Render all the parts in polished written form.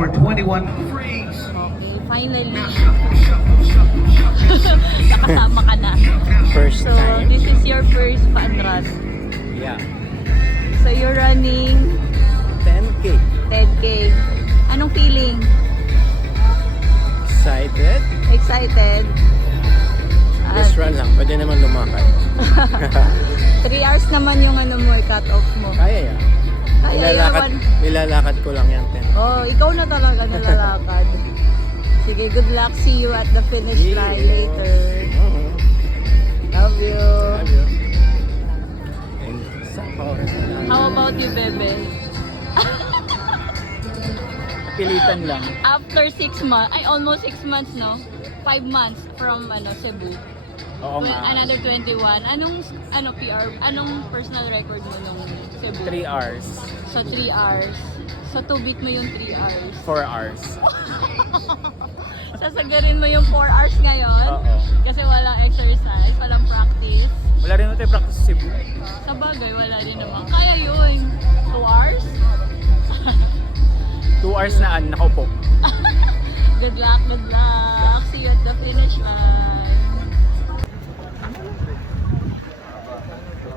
Power 21 freeze. Okay, finally. Nakasama ka na. First So, time. this is your first fun run. Yeah. So, you're running 10K. 10K. Anong feeling? Excited? Excited? Just run lang. Pwede naman lumakad. 3 hours naman yung ano mo, cut off mo. Kaya yan. Nilalakad ko lang yan. 10. Oh, ikaw na talaga nalalakad. Sige, good luck. See you at the finish line later. Love you. Love you. And sa oras na lang. How about you, Bebe? Pilitan lang. After 6 months, ay almost 6 months, no? 5 months from Cebu. Oo nga. Another 21. Anong PR, anong personal record mo nung Cebu? 3 hours. So 3 hours. So 2 beat mo yung 3 hours. 4 hours. Sasagarin mo yung 4 hours ngayon? Oo. Kasi walang exercise, walang practice. Wala rin tayo practice sa Cebu. Sa bagay, wala din naman. Kaya yun. 2 hours? 2 hours na nakaupo. Good luck, good luck. See you at the finish line.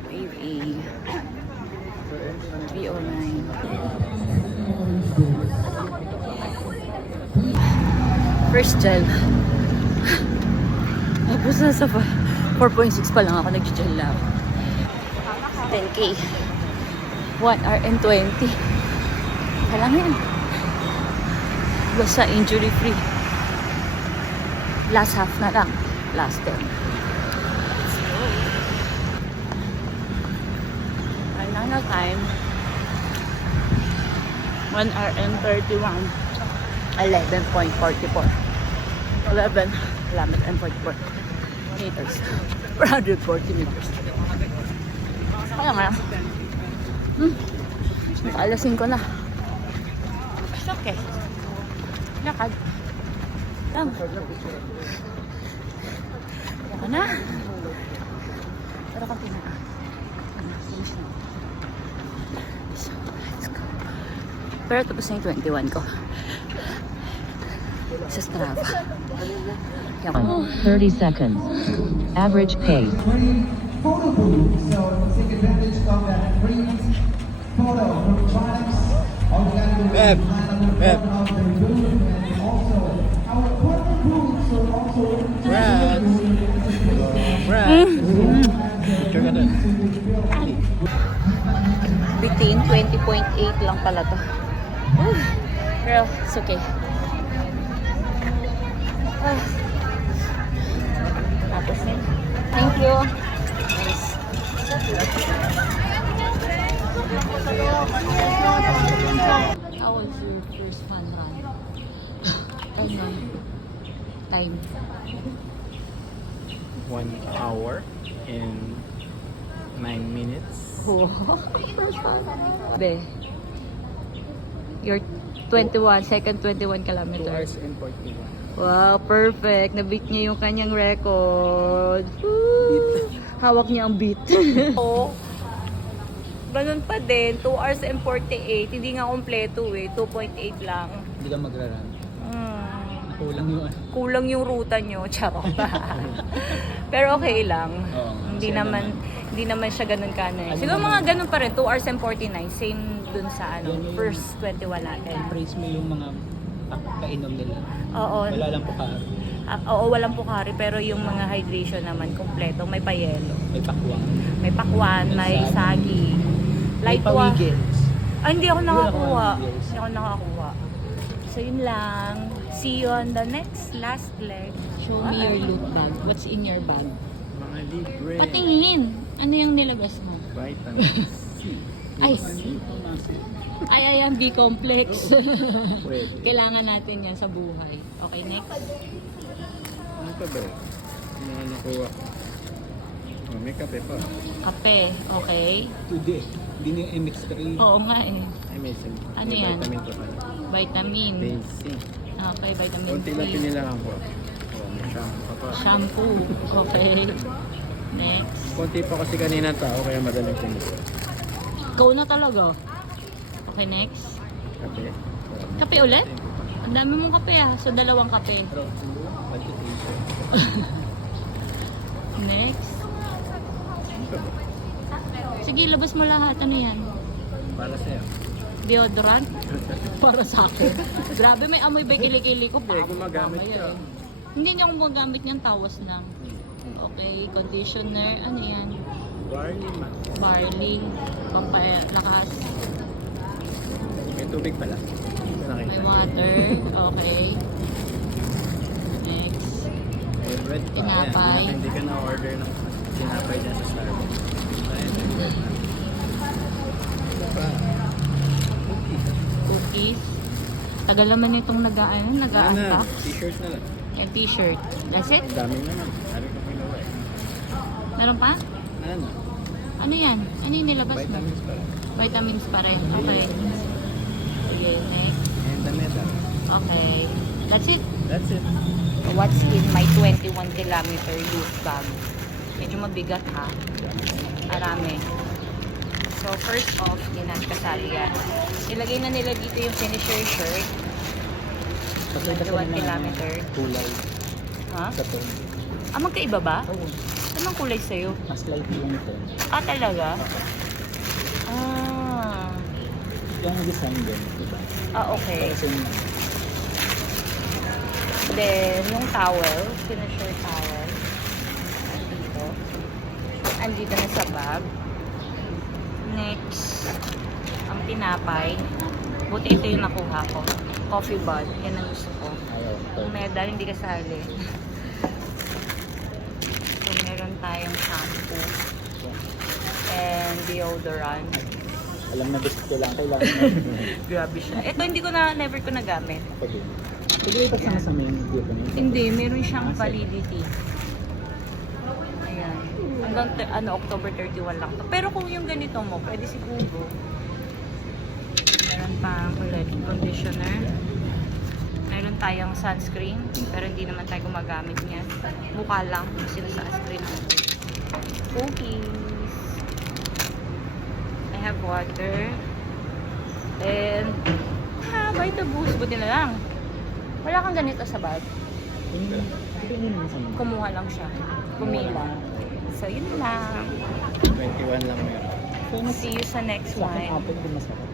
Wave A. 309. First gel. Tapos nasa 4.6 pa lang ako nag-gel lang. 10K. 1 hour and 20. Kailang yan. Basta injury free. Last half na lang. Last 10. Final time. 1 hour and 31. 11.44. 11 kilometers and 44 meters. 440 meters. Kaya nga. Alasin ko na. It's okay. Lakad. Lang. Ako na. Pero kang pinaka. Finish na. So, let's go. Pero tapos na yung 21 ko. Sa Strava. 30 seconds. Average pace. Photo booth, so take advantage of that free photo from Triumphs. All you gotta do is line up in front of the booth, and also our corner booths are also Brad. Picture ka dun. Between 20.8 lang pala to. Pero it's okay. Tapos na. Thank you. Nice. How was your first fun run? Time. 1 hour and 9 minutes. First fun run. Be. You're 21, second 21 2 kilometers. hours and 41. Wow, perfect. Nabeat niya yung kanyang record. Woo! Hawak niya ang beat. Oo. Ganun pa din. 2 hours and 48. Hindi nga kompleto eh. 2.8 lang. Hindi ka magra-run. Kulang yun. Kulang yung ruta nyo. Charot. Pero okay lang. Hindi naman siya ganun ka na. Siguro mga ganun pa rin. 2 hours and 49. Same dun sa first 21 natin. Praise mo yung mga kainom nila. Oo. Wala lang po kari. Oo, walang pukari. Pero yung mga hydration naman, kompleto. May payelo. May pakwang. May pakwan, may sagi. May Light wa. pawigils. Hindi ako nakakuha. Wigils. Hindi ako nakakuha. So yun lang. See you on the next last leg. Show me your loot bag. What's in your bag? Mga libre. Patingin. Ano yung nilabas mo? Vitamin C. Ay. Ay, B complex. Pwede. Kailangan natin yan sa buhay. Okay, next. Ano ka ba? Ano nakuha ko? Oh, may kape pa. Kape. Okay. Today. Hindi niya MX ka rin. Oo nga eh. Ay, may sin. Ano may yan? Vitamin pa pala. Vitamin. Basic. Okay, vitamin Konti lang C. pinilangan ko. Oh, may shampoo pa pa. Shampoo. Okay. Next. Konti pa kasi kanina tao, kaya madaling kumisa. Ikaw na talaga. Okay, next. Kape. Kape ulit? Ang dami mong kape ah. So, dalawang kape. Pero, qualification. Next. Sige, labas mo lahat. Ano yan? Para sa'yo. Deodorant? Para sa akin. Grabe, may amoy ba kilikili ko? Hindi, gumagamit ka. Hindi niya akong gumagamit niyan. Tawas lang. Okay, conditioner. Ano yan? Barley man. Barley. Pampalakas. May tubig pala. Hindi ko May nakita. water. Okay. Next. May bread pa. Tinapay. Ayan, hindi ka na-order ng tinapay dyan sa Starbucks. Ayan, may bread na. Ano pa? Cookies. Tagal naman itong nag-a-unbox. T-shirt na lang. Yan, t-shirt. That's it? Ang daming naman. Sabi ko kinuha eh. Meron pa? Ano? Ano yan? Ano yung nilabas mo? Vitamins pa rin. Vitamins pa rin. Okay. Sige, next. And damit ah. Okay. That's it. That's it. What's in my 21 kilometer youth bag? Medyo mabigat ha. Marami. So, first off, yun ang kasali yan. Ilagay na nila dito yung finisher shirt. Kasi 21 kilometer. kulay. Ha? Sa tone. Ah, magkaiba ba? Oo. Anong kulay sa'yo? Mas light yung tone. Ah, talaga? Ah. Yung design din, diba? Ah, okay. Pero same na. Then, yung towel, finisher towel. Andito. Andito na sa bag. Next, ang tinapay. Buti ito yung nakuha ko. Coffee bud. Yan ang gusto ko. Ayaw. Yung medal, hindi kasali. So, meron tayong shampoo. And deodorant. Alam na gusto ko lang. Kailangan na. Grabe siya. Ito, never ko nagamit. Ako din. Pwede ipasama sa main video ko na yun. Hindi, meron siyang validity. Ayan. Hanggang October 31 lang to. Pero kung yung ganito mo, pwede siguro. Meron pang conditioner. Meron tayong sunscreen, pero hindi naman tayo gumagamit niyan. Mukha lang yung sinasunscreen natin. Cookies. I have water. And, Vita Boost. Buti na lang. Wala kang ganito sa bag. Pwede mo naman sa main. Kumuha lang siya. Pumila. So, yun lang. 21 lang meron. See you sa next Sa akin, one. apple din masarap.